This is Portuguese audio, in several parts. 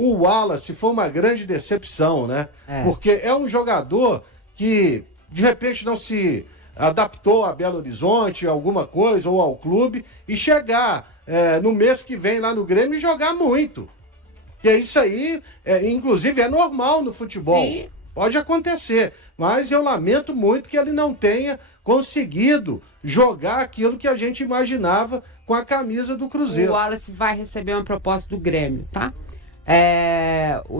o Wallace foi uma grande decepção, né? É. Porque é um jogador que, de repente, não se adaptou a Belo Horizonte, alguma coisa, ou ao clube, e chegar no mês que vem lá no Grêmio e jogar muito. E é isso aí, inclusive, é normal no futebol. Sim. Pode acontecer, mas eu lamento muito que ele não tenha conseguido jogar aquilo que a gente imaginava com a camisa do Cruzeiro. O Wallace vai receber uma proposta do Grêmio, tá?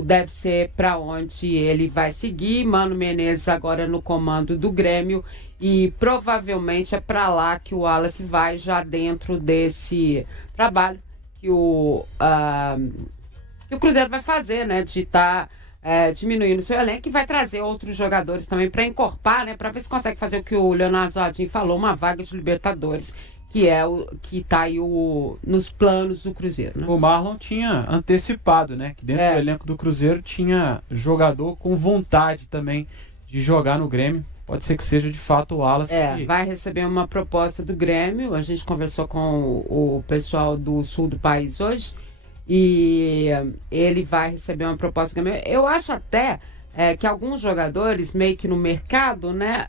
Deve ser para onde ele vai seguir. Mano Menezes agora no comando do Grêmio e provavelmente é para lá que o Wallace vai, já dentro desse trabalho que o Cruzeiro vai fazer, né? De estar diminuindo o seu elenco, e vai trazer outros jogadores também para encorpar, né? Para ver se consegue fazer o que o Leonardo Jardim falou, uma vaga de Libertadores, que é o que está aí nos planos do Cruzeiro, né? O Marlon tinha antecipado, né? Que dentro do elenco do Cruzeiro tinha jogador com vontade também de jogar no Grêmio. Pode ser que seja de fato o Wallace. Vai receber uma proposta do Grêmio. A gente conversou com o pessoal do sul do país hoje e ele vai receber uma proposta do Grêmio. Eu acho até que alguns jogadores meio que no mercado, né,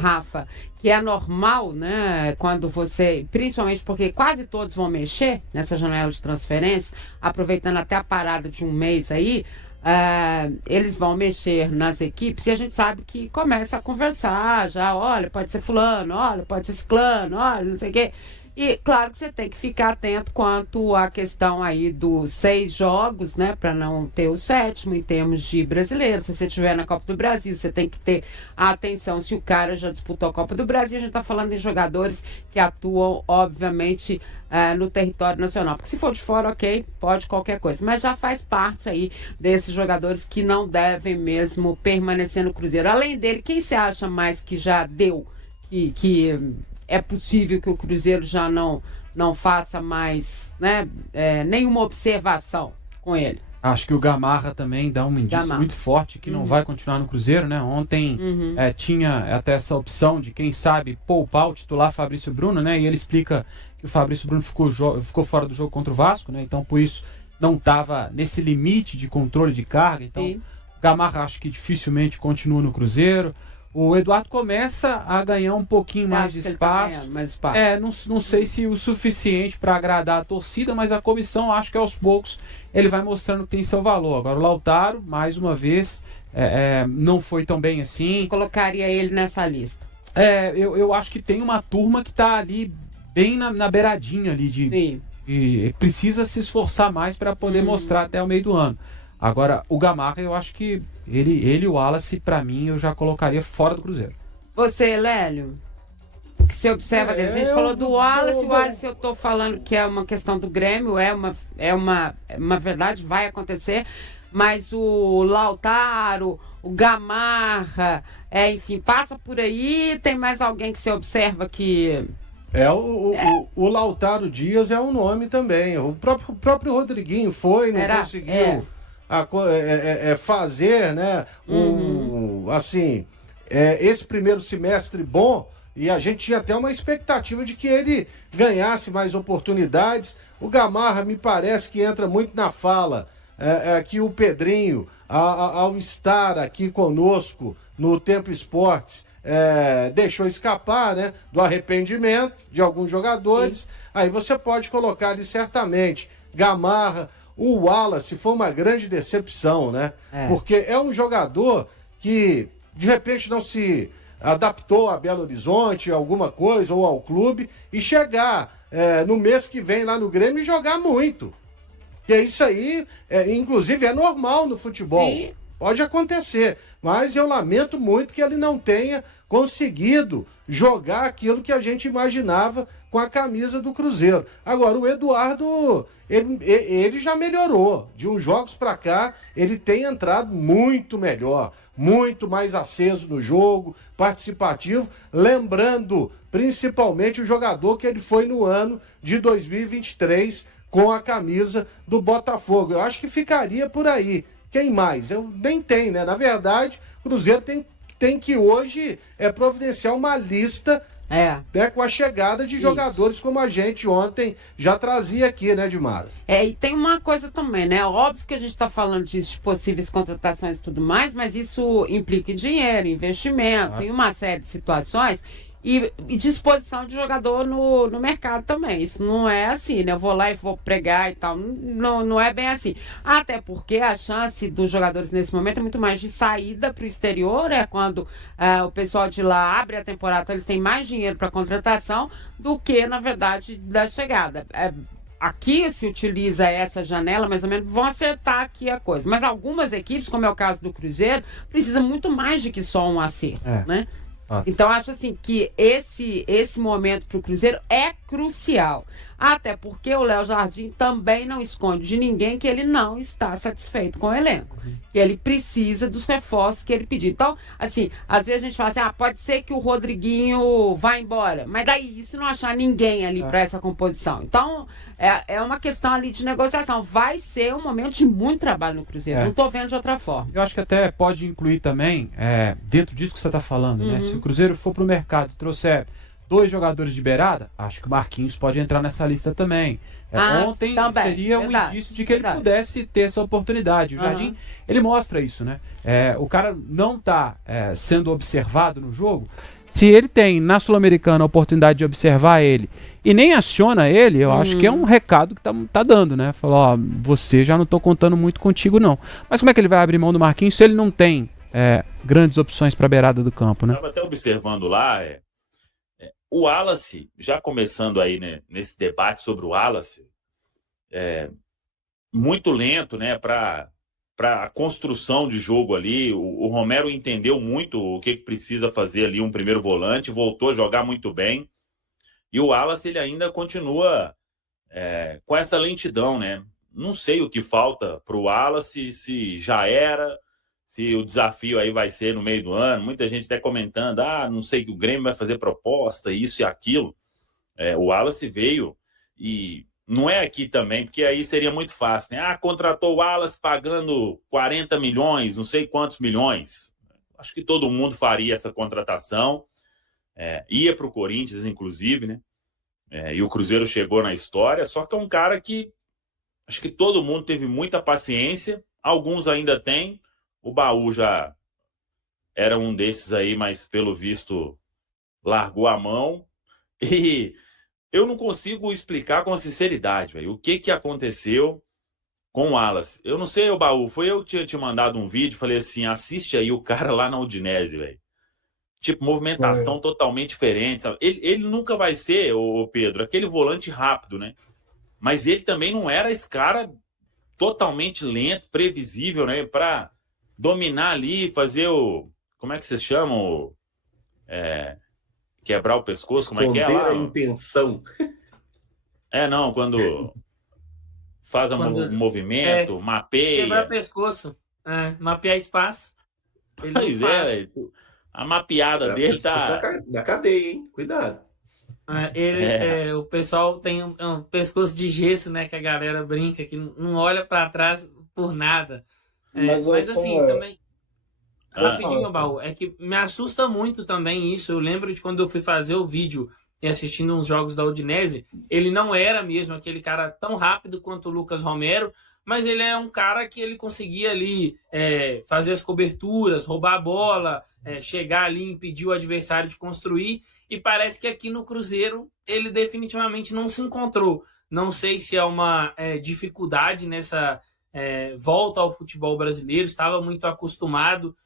Rafa, que é normal, né, quando você, principalmente porque quase todos vão mexer nessa janela de transferência, aproveitando até a parada de um mês aí, eles vão mexer nas equipes e a gente sabe que começa a conversar já, olha, pode ser fulano, olha, pode ser ciclano, olha, não sei o quê. E claro que você tem que ficar atento quanto à questão aí dos 6 jogos, né, para não ter o 7º em termos de brasileiro. Se você estiver na Copa do Brasil, você tem que ter a atenção se o cara já disputou a Copa do Brasil. A gente está falando em jogadores que atuam, obviamente, no território nacional. Porque se for de fora, ok, pode qualquer coisa. Mas já faz parte aí desses jogadores que não devem mesmo permanecer no Cruzeiro. Além dele, quem você acha mais que já deu, que é possível que o Cruzeiro já não faça mais, né, nenhuma observação com ele? Acho que o Gamarra também dá um indício muito forte que não vai continuar no Cruzeiro, né? Ontem tinha até essa opção de, quem sabe, poupar o titular Fabrício Bruno, né? E ele explica que o Fabrício Bruno ficou fora do jogo contra o Vasco, né? Então, por isso, não estava nesse limite de controle de carga. Então, o Gamarra acho que dificilmente continua no Cruzeiro. O Eduardo começa a ganhar um pouquinho mais de espaço. Não sei se o suficiente para agradar a torcida, mas a comissão acho que aos poucos ele vai mostrando que tem seu valor. Agora o Lautaro, mais uma vez, não foi tão bem assim. Colocaria ele nessa lista. Eu acho que tem uma turma que está ali bem na beiradinha ali e precisa se esforçar mais para poder mostrar até o meio do ano. Agora, o Gamarra, eu acho que ele e o Wallace, pra mim, eu já colocaria fora do Cruzeiro. Você, Lélio, o que você observa dele? A gente falou do Wallace, o Wallace eu tô falando que é uma questão do Grêmio, é uma verdade, vai acontecer, mas o Lautaro, o Gamarra, enfim, passa por aí, tem mais alguém que você observa que... O Lautaro Dias é um nome também, o próprio Rodriguinho não conseguiu... fazer, né, esse primeiro semestre bom, e a gente tinha até uma expectativa de que ele ganhasse mais oportunidades. O Gamarra me parece que entra muito na fala que o Pedrinho, ao estar aqui conosco no Tempo Esportes, deixou escapar, né, do arrependimento de alguns jogadores. Aí você pode colocar ali certamente Gamarra. O Wallace foi uma grande decepção, né? Porque é um jogador que, de repente, não se adaptou a Belo Horizonte, alguma coisa, ou ao clube, e chegar no mês que vem lá no Grêmio e jogar muito. E é isso aí, inclusive, é normal no futebol. Pode acontecer, mas eu lamento muito que ele não tenha conseguido jogar aquilo que a gente imaginava com a camisa do Cruzeiro. Agora, o Eduardo, ele já melhorou. De uns jogos para cá, ele tem entrado muito melhor, muito mais aceso no jogo, participativo, lembrando principalmente o jogador que ele foi no ano de 2023 com a camisa do Botafogo. Eu acho que ficaria por aí. Quem mais? Eu nem tem, né? Na verdade, o Cruzeiro tem que hoje providenciar uma lista Até com a chegada de jogadores como a gente ontem já trazia aqui, né, Dimara? E tem uma coisa também, né? Óbvio que a gente está falando disso, de possíveis contratações e tudo mais, mas isso implica em dinheiro, investimento, em uma série de situações e disposição de jogador no mercado também. Isso não é assim, né? Eu vou lá e vou pregar e tal. Não é bem assim. Até porque a chance dos jogadores nesse momento é muito mais de saída para o exterior, quando o pessoal de lá abre a temporada, então eles têm mais dinheiro para contratação do que, na verdade, da chegada. Aqui se utiliza essa janela, mais ou menos, vão acertar aqui a coisa. Mas algumas equipes, como é o caso do Cruzeiro, precisam muito mais do que só um acerto, né? Então, acho assim que esse momento para o Cruzeiro é crucial. Até porque o Léo Jardim também não esconde de ninguém que ele não está satisfeito com o elenco. Que ele precisa dos reforços que ele pediu. Então, assim, às vezes a gente fala assim, pode ser que o Rodriguinho vá embora. Mas daí, se não achar ninguém ali para essa composição? Então, é uma questão ali de negociação. Vai ser um momento de muito trabalho no Cruzeiro. Não estou vendo de outra forma. Eu acho que até pode incluir também, dentro disso que você está falando, né? Se o Cruzeiro for para o mercado e trouxer 2 jogadores de beirada, acho que o Marquinhos pode entrar nessa lista também. Ontem também, seria um indício de que ele pudesse ter essa oportunidade. O Jardim, ele mostra isso, né? O cara não está sendo observado no jogo. Se ele tem na Sul-Americana a oportunidade de observar ele e nem aciona ele, eu acho que é um recado que tá dando, né? Falou, você já não estou contando muito contigo, não. Mas como é que ele vai abrir mão do Marquinhos se ele não tem grandes opções para a beirada do campo, né? Estava até observando lá, o Wallace, já começando aí, né, nesse debate sobre o Wallace, muito lento, né, para a construção de jogo ali. O Romero entendeu muito o que precisa fazer ali um primeiro volante, voltou a jogar muito bem. E o Wallace, ele ainda continua com essa lentidão, né? Não sei o que falta para o Wallace, se já era, se o desafio aí vai ser no meio do ano. Muita gente até comentando, não sei que o Grêmio vai fazer proposta, isso e aquilo. O Wallace veio e não é aqui também, porque aí seria muito fácil, né? Contratou o Wallace pagando 40 milhões, não sei quantos milhões. Acho que todo mundo faria essa contratação. Ia para o Corinthians, inclusive, né? E o Cruzeiro chegou na história, só que é um cara que acho que todo mundo teve muita paciência, alguns ainda têm. O Baú já era um desses aí, mas pelo visto largou a mão. E eu não consigo explicar com sinceridade, véio, o que aconteceu com o Wallace. Eu não sei, o Baú, foi eu que tinha te mandado um vídeo, falei assim, assiste aí o cara lá na Udinese, velho. Tipo, movimentação totalmente diferente, sabe? Ele nunca vai ser, o Pedro, aquele volante rápido, né? Mas ele também não era esse cara totalmente lento, previsível, né? Para dominar ali, fazer o... Como é que vocês chamam? Quebrar o pescoço, como é que é lá? A intenção. Não, quando faz um movimento, mapeia. Quebrar o pescoço, mapear espaço. Ele pois a mapeada dele tá... Da cadeia, hein? Cuidado. O pessoal tem um pescoço de gesso, né? Que a galera brinca, que não olha para trás por nada. Mas assim, também... Rapidinho, Baú, é que me assusta muito também isso. Eu lembro de quando eu fui fazer o vídeo e assistindo uns jogos da Udinese, ele não era mesmo aquele cara tão rápido quanto o Lucas Romero, mas ele é um cara que ele conseguia ali fazer as coberturas, roubar a bola, chegar ali e impedir o adversário de construir, e parece que aqui no Cruzeiro ele definitivamente não se encontrou. Não sei se é uma dificuldade nessa volta ao futebol brasileiro, estava muito acostumado.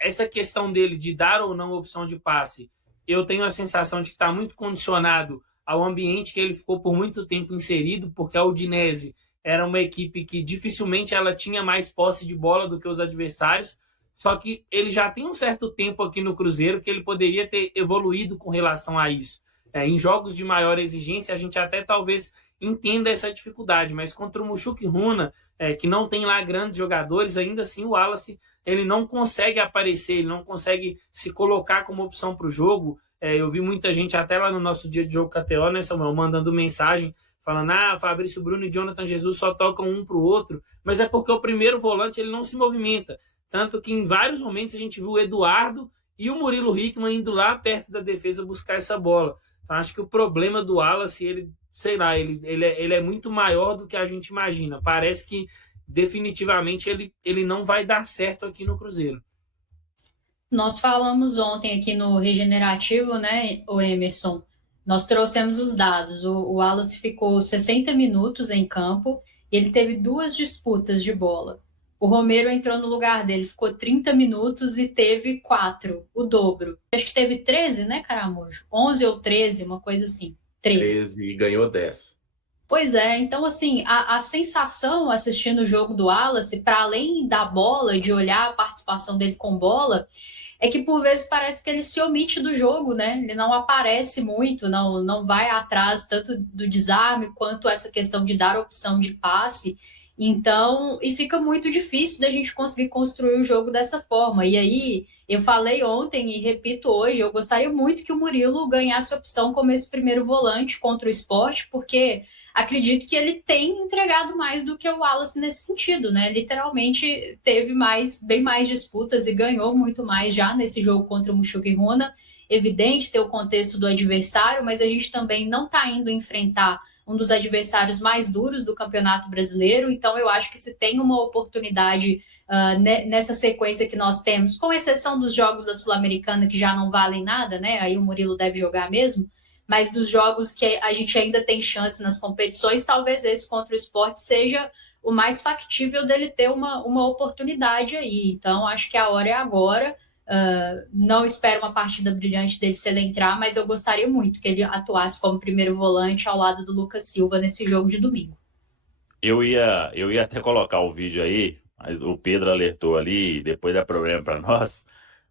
Essa questão dele de dar ou não opção de passe, eu tenho a sensação de que está muito condicionado ao ambiente que ele ficou por muito tempo inserido, porque a Udinese era uma equipe que dificilmente ela tinha mais posse de bola do que os adversários, só que ele já tem um certo tempo aqui no Cruzeiro que ele poderia ter evoluído com relação a isso. Em jogos de maior exigência, a gente até talvez entenda essa dificuldade, mas contra o Mushuc Runa, que não tem lá grandes jogadores, ainda assim o Wallace ele não consegue aparecer, ele não consegue se colocar como opção para o jogo. Eu vi muita gente até lá no nosso dia de jogo KTO, né, Samuel, mandando mensagem, falando, Fabrício Bruno e Jonathan Jesus só tocam um para o outro, mas é porque o primeiro volante ele não se movimenta. Tanto que em vários momentos a gente viu o Eduardo e o Murilo Hickman indo lá perto da defesa buscar essa bola. Então, acho que o problema do Wallace, ele, sei lá, ele é muito maior do que a gente imagina. Parece que definitivamente ele não vai dar certo aqui no Cruzeiro. Nós falamos ontem aqui no Regenerativo, né, o Emerson? Nós trouxemos os dados. O Wallace ficou 60 minutos em campo e ele teve 2 disputas de bola. O Romero entrou no lugar dele, ficou 30 minutos e teve 4, o dobro. Acho que teve 13, né, Caramujo? 11 ou 13, uma coisa assim. 13 e ganhou 10. Pois é, então assim, a sensação assistindo o jogo do Wallace, para além da bola, de olhar a participação dele com bola, é que por vezes parece que ele se omite do jogo, né? Ele não aparece muito, não vai atrás tanto do desarme quanto essa questão de dar opção de passe. Então, e fica muito difícil da gente conseguir construir o jogo dessa forma. E aí, eu falei ontem e repito hoje, eu gostaria muito que o Murilo ganhasse opção como esse primeiro volante contra o Sport, porque acredito que ele tem entregado mais do que o Wallace nesse sentido, né? Literalmente teve bem mais disputas e ganhou muito mais já nesse jogo contra o Mushuc Runa. Evidente ter o contexto do adversário, mas a gente também não está indo enfrentar um dos adversários mais duros do Campeonato Brasileiro, então eu acho que se tem uma oportunidade nessa sequência que nós temos, com exceção dos jogos da Sul-Americana que já não valem nada, né? Aí o Murilo deve jogar mesmo, mas dos jogos que a gente ainda tem chance nas competições, talvez esse contra o Sport seja o mais factível dele ter uma oportunidade aí. Então, acho que a hora é agora. Não espero uma partida brilhante dele se ele entrar, mas eu gostaria muito que ele atuasse como primeiro volante ao lado do Lucas Silva nesse jogo de domingo. Eu ia até colocar o vídeo aí, mas o Pedro alertou ali, depois dá problema para nós.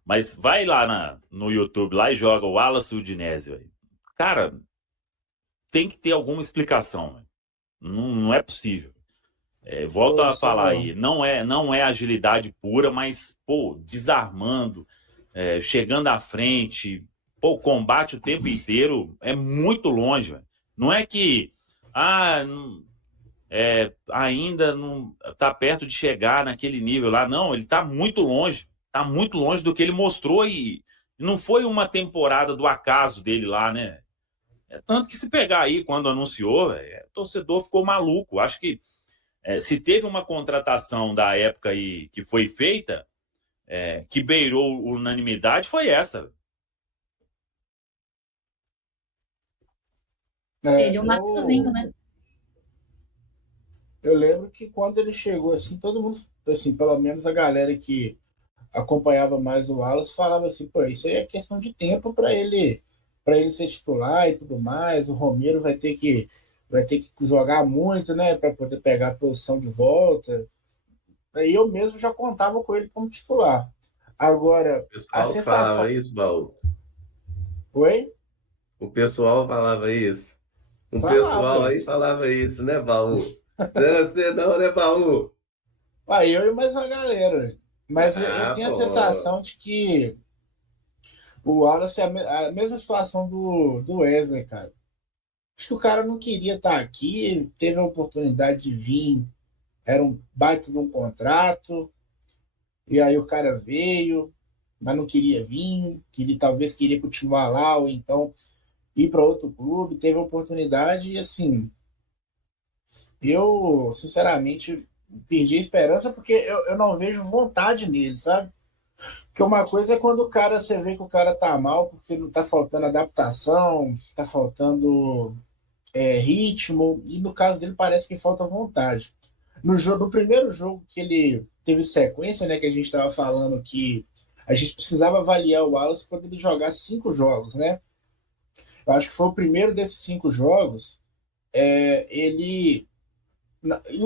Mas vai lá no YouTube lá e joga o Wallace Udinese, velho. Cara, tem que ter alguma explicação, véio. Não é possível. Volto a falar aí, não é agilidade pura, mas, pô, desarmando, chegando à frente, pô, combate o tempo inteiro, é muito longe, véio. Não é que ainda não tá perto de chegar naquele nível lá, não, ele tá muito longe do que ele mostrou e não foi uma temporada do acaso dele lá, né? Tanto que se pegar aí, quando anunciou, o torcedor ficou maluco. Acho que se teve uma contratação da época aí que foi feita, que beirou unanimidade, foi essa. Ele é um Matosinho, né? Eu lembro que quando ele chegou, assim, todo mundo, assim, pelo menos a galera que acompanhava mais o Wallace falava assim, pô, isso aí é questão de tempo para ele ser titular e tudo mais. O Romero vai ter que jogar muito, né, para poder pegar a posição de volta. Aí eu mesmo já contava com ele como titular. Agora, o pessoal falava isso, Baú? Oi? O pessoal falava isso. Pessoal aí falava isso, né, Baú? Não era você não, né, Baú? Eu e mais uma galera. Mas eu tenho a sensação de que o Wallace é a mesma situação do Wesley, cara. Acho que o cara não queria estar aqui, teve a oportunidade de vir, era um baita de um contrato, e aí o cara veio, mas não queria vir, talvez queria continuar lá, ou então ir para outro clube, teve a oportunidade, e assim, eu, sinceramente, perdi a esperança porque eu não vejo vontade nele, sabe? Porque uma coisa é quando você vê que o cara tá mal, porque não tá faltando adaptação, tá faltando ritmo, e no caso dele parece que falta vontade. No primeiro jogo que ele teve sequência, né, que a gente estava falando que a gente precisava avaliar o Wallace quando ele jogasse 5 jogos, né? Eu acho que foi o primeiro desses 5 jogos,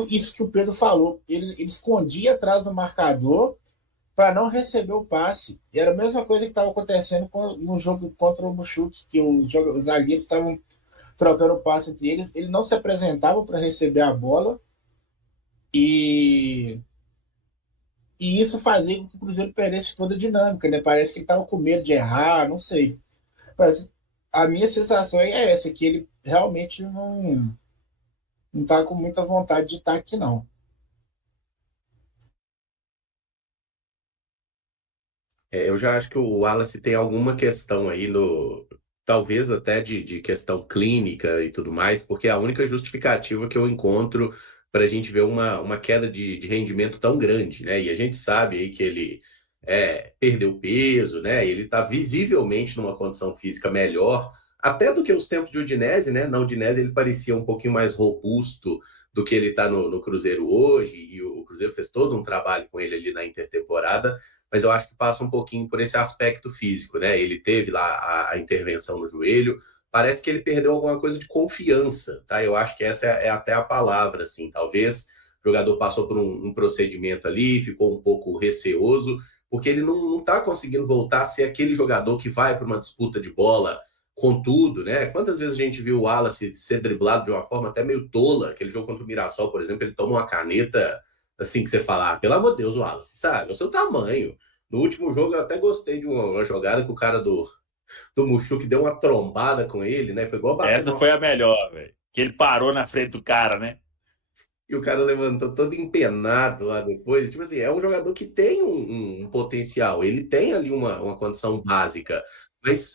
isso que o Pedro falou, ele escondia atrás do marcador para não receber o passe. E era a mesma coisa que estava acontecendo no jogo contra o Mushuc, que os zagueiros estavam trocando passe entre eles, ele não se apresentava para receber a bola e isso fazia com que o Cruzeiro perdesse toda a dinâmica, né? Parece que ele estava com medo de errar, não sei. Mas a minha sensação é essa, que ele realmente não está com muita vontade de estar aqui, não. Eu já acho que o Wallace tem alguma questão aí talvez até de questão clínica e tudo mais, porque é a única justificativa que eu encontro para a gente ver uma queda de rendimento tão grande, né? E a gente sabe aí que ele perdeu peso, né? Ele está visivelmente numa condição física melhor, até do que os tempos de Udinese, né? Na Udinese ele parecia um pouquinho mais robusto do que ele está no Cruzeiro hoje, e o Cruzeiro fez todo um trabalho com ele ali na intertemporada, mas eu acho que passa um pouquinho por esse aspecto físico, né? Ele teve lá a intervenção no joelho, parece que ele perdeu alguma coisa de confiança, tá? Eu acho que essa é até a palavra, assim, talvez o jogador passou por um procedimento ali, ficou um pouco receoso, porque ele não está conseguindo voltar a ser aquele jogador que vai para uma disputa de bola com tudo, né? Quantas vezes a gente viu o Wallace ser driblado de uma forma até meio tola, aquele jogo contra o Mirassol, por exemplo, ele toma uma caneta assim que você fala, pelo amor de Deus, Wallace, sabe? É o seu tamanho. No último jogo eu até gostei de uma jogada que o cara do Muxuque deu uma trombada com ele, né? Foi igual bater. Essa foi a melhor, velho. Que ele parou na frente do cara, né? E o cara levantou todo empenado lá depois. Tipo assim, é um jogador que tem um potencial, ele tem ali uma condição básica. Mas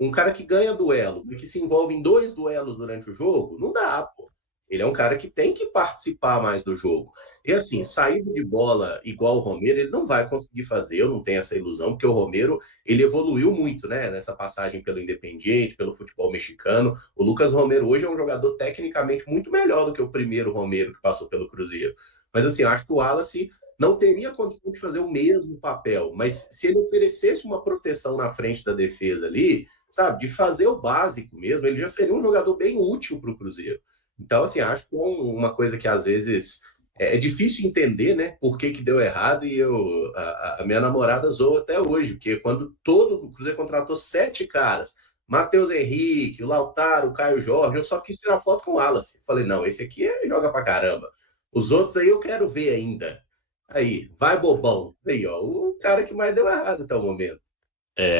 um cara que ganha duelo, que se envolve em 2 duelos durante o jogo, não dá, pô. Ele é um cara que tem que participar mais do jogo. E assim, saída de bola igual o Romero, ele não vai conseguir fazer, eu não tenho essa ilusão, porque o Romero, ele evoluiu muito, né, nessa passagem pelo Independiente, pelo futebol mexicano. O Lucas Romero hoje é um jogador tecnicamente muito melhor do que o primeiro Romero que passou pelo Cruzeiro. Mas assim, eu acho que o Wallace não teria condição de fazer o mesmo papel, mas se ele oferecesse uma proteção na frente da defesa ali, sabe, de fazer o básico mesmo, ele já seria um jogador bem útil para o Cruzeiro. Então, assim, acho que é uma coisa que às vezes é difícil entender, né, por que deu errado, e a minha namorada zoa até hoje, porque quando o Cruzeiro contratou 7 caras, Matheus Henrique, o Lautaro, o Caio Jorge, eu só quis tirar foto com o Wallace. Falei, não, esse aqui joga pra caramba. Os outros aí eu quero ver ainda. Aí, vai bobão. Aí, ó, o cara que mais deu errado até o momento.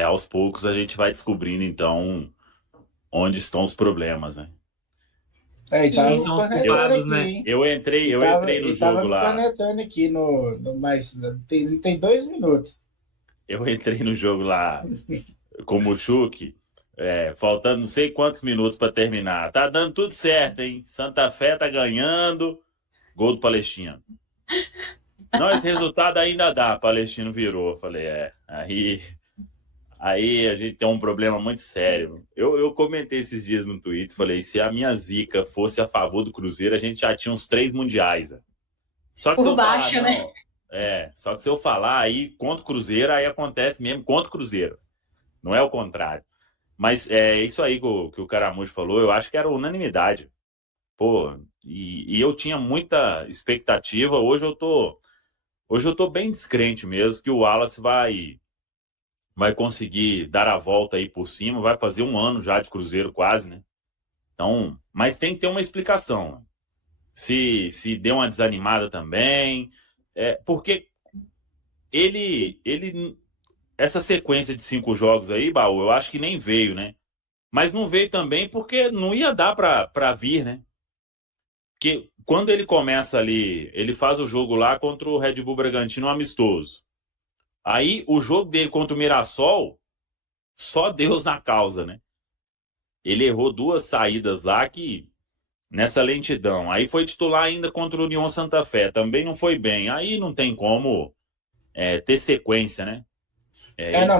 Aos poucos a gente vai descobrindo, então, onde estão os problemas, né? Então são os culpados, né? Eu entrei no jogo lá. Cornetando aqui mas tem 2 minutos. Eu entrei no jogo lá com o Muxuque, faltando não sei quantos minutos para terminar. Tá dando tudo certo, hein? Santa Fé tá ganhando. Gol do Palestino. Não, esse resultado ainda dá. Palestino virou. Falei, Aí a gente tem um problema muito sério. Eu comentei esses dias no Twitter, falei, se a minha zica fosse a favor do Cruzeiro, a gente já tinha uns 3 mundiais. Né? Só que por baixo, né? Só que se eu falar aí contra o Cruzeiro, aí acontece mesmo contra o Cruzeiro. Não é o contrário. Mas é isso aí que o Caramujo falou, eu acho que era unanimidade. Pô, e eu tinha muita expectativa. Hoje eu tô bem descrente mesmo que o Wallace vai conseguir dar a volta aí por cima, vai fazer 1 ano já de Cruzeiro quase, né? Então, mas tem que ter uma explicação. Se deu uma desanimada também, porque ele essa sequência de 5 jogos aí, Baú, eu acho que nem veio, né? Mas não veio também porque não ia dar para vir, né? Porque quando ele começa ali, ele faz o jogo lá contra o Red Bull Bragantino amistoso. Aí, o jogo dele contra o Mirassol, só Deus na causa, né? Ele errou 2 saídas lá que, nessa lentidão. Aí foi titular ainda contra o União Santa Fé. Também não foi bem. Aí não tem como ter sequência, né?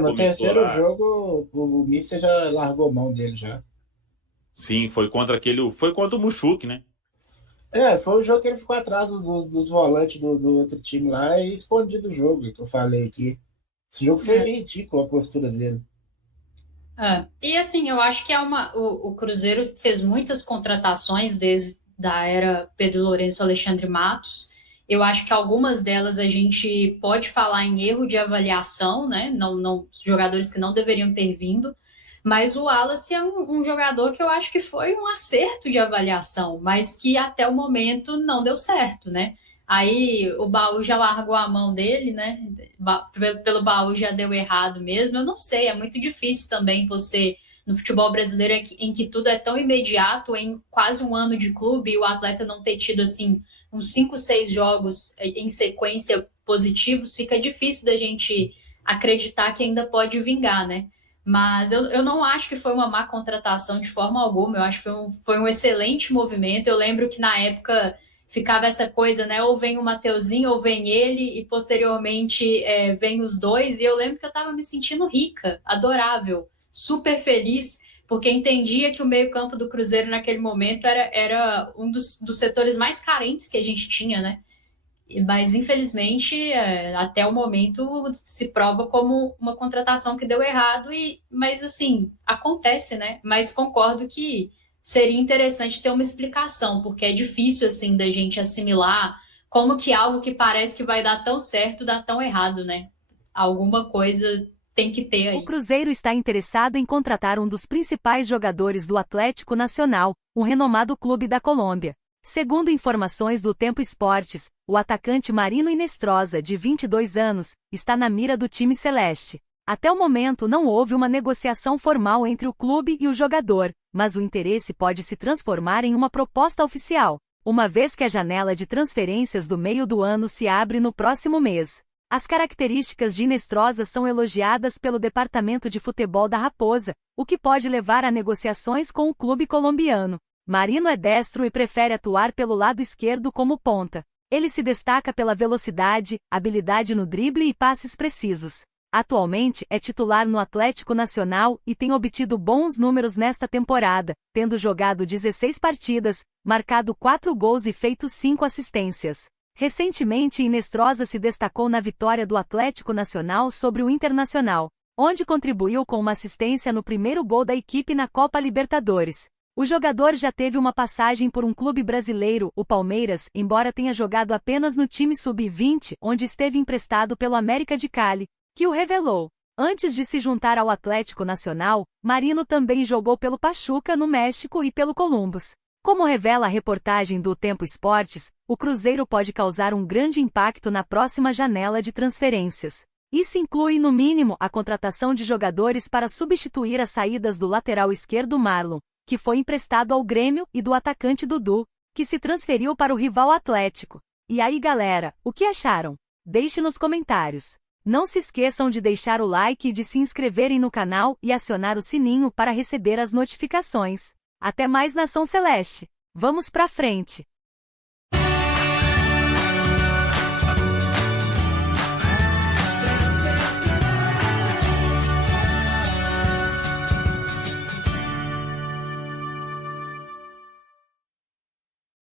No terceiro jogo, o Mister já largou mão dele já. Sim, foi contra o Muxuque, né? Foi o jogo que ele ficou atrás dos volantes do outro time lá e escondido o jogo, que eu falei aqui. Esse jogo foi ridículo, a postura dele. E assim, eu acho que o Cruzeiro fez muitas contratações desde da era Pedro Lourenço, Alexandre Matos. Eu acho que algumas delas a gente pode falar em erro de avaliação, né? Não, jogadores que não deveriam ter vindo. Mas o Wallace é um jogador que eu acho que foi um acerto de avaliação, mas que até o momento não deu certo, né? Aí o Baú já largou a mão dele, né? Pelo Baú já deu errado mesmo. Eu não sei, é muito difícil também você, no futebol brasileiro, em que tudo é tão imediato, em quase 1 ano de clube, e o atleta não ter tido, assim, uns 5, 6 jogos em sequência positivos, fica difícil da gente acreditar que ainda pode vingar, né? Mas eu não acho que foi uma má contratação de forma alguma, eu acho que foi um excelente movimento. Eu lembro que na época ficava essa coisa, né? Ou vem o Mateuzinho, ou vem ele, e posteriormente vem os dois. E eu lembro que eu estava me sentindo rica, adorável, super feliz, porque entendia que o meio-campo do Cruzeiro naquele momento era um dos setores mais carentes que a gente tinha, né? Mas, infelizmente, até o momento se prova como uma contratação que deu errado, mas, assim, acontece, né? Mas concordo que seria interessante ter uma explicação, porque é difícil, assim, da gente assimilar como que algo que parece que vai dar tão certo dá tão errado, né? Alguma coisa tem que ter aí. O Cruzeiro está interessado em contratar um dos principais jogadores do Atlético Nacional, um renomado clube da Colômbia. Segundo informações do Tempo Esportes, o atacante Marino Inestrosa, de 22 anos, está na mira do time celeste. Até o momento não houve uma negociação formal entre o clube e o jogador, mas o interesse pode se transformar em uma proposta oficial, uma vez que a janela de transferências do meio do ano se abre no próximo mês. As características de Inestrosa são elogiadas pelo Departamento de Futebol da Raposa, o que pode levar a negociações com o clube colombiano. Marino é destro e prefere atuar pelo lado esquerdo como ponta. Ele se destaca pela velocidade, habilidade no drible e passes precisos. Atualmente é titular no Atlético Nacional e tem obtido bons números nesta temporada, tendo jogado 16 partidas, marcado 4 gols e feito 5 assistências. Recentemente, Inestrosa se destacou na vitória do Atlético Nacional sobre o Internacional, onde contribuiu com uma assistência no primeiro gol da equipe na Copa Libertadores. O jogador já teve uma passagem por um clube brasileiro, o Palmeiras, embora tenha jogado apenas no time sub-20, onde esteve emprestado pelo América de Cali, que o revelou. Antes de se juntar ao Atlético Nacional, Marino também jogou pelo Pachuca no México e pelo Columbus. Como revela a reportagem do Tempo Esportes, o Cruzeiro pode causar um grande impacto na próxima janela de transferências. Isso inclui, no mínimo, a contratação de jogadores para substituir as saídas do lateral esquerdo Marlon, que foi emprestado ao Grêmio, e do atacante Dudu, que se transferiu para o rival Atlético. E aí, galera, o que acharam? Deixe nos comentários. Não se esqueçam de deixar o like e de se inscreverem no canal e acionar o sininho para receber as notificações. Até mais, Nação Celeste! Vamos pra frente!